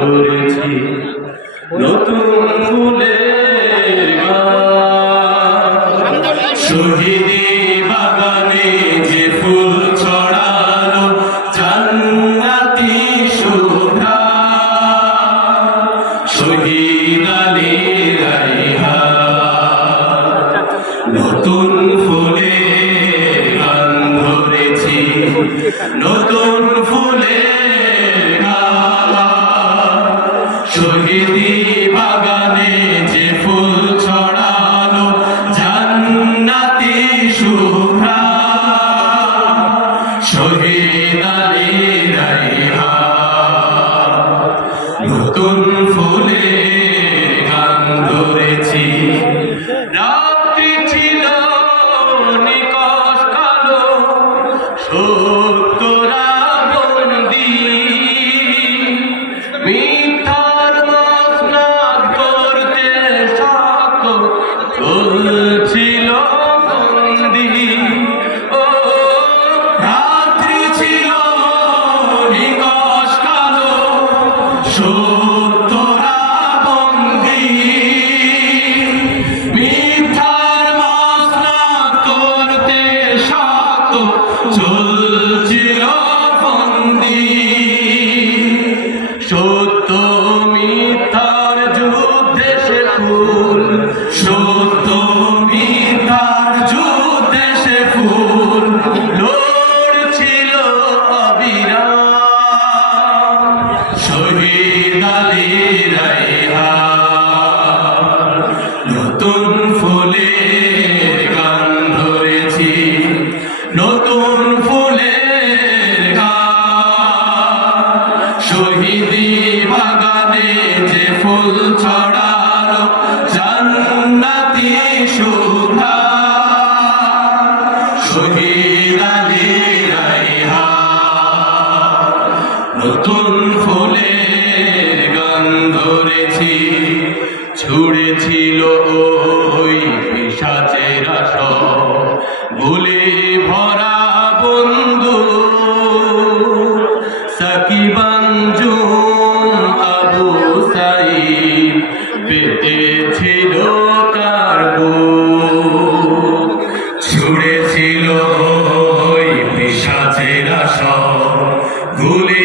ধরেছি নতুন ফুলের শহীদি বাগানে যে ফুল ছড়ালো, জান্নাতি শোভা শহীদ আলী রাইহা নতুন ফুলে গান ধরেছি। নতুন Vishnu. 这 নতুন ফুলের গান ধরেছি, ছুড়েছিল ওই পিসাচের আস ভুলে ভরা বন্ধু সাকিবাঞ্জুন আবু সাই সাইদ পেতেছিল তার ছুড়েছিল ওই পিসাচের আস ভুলে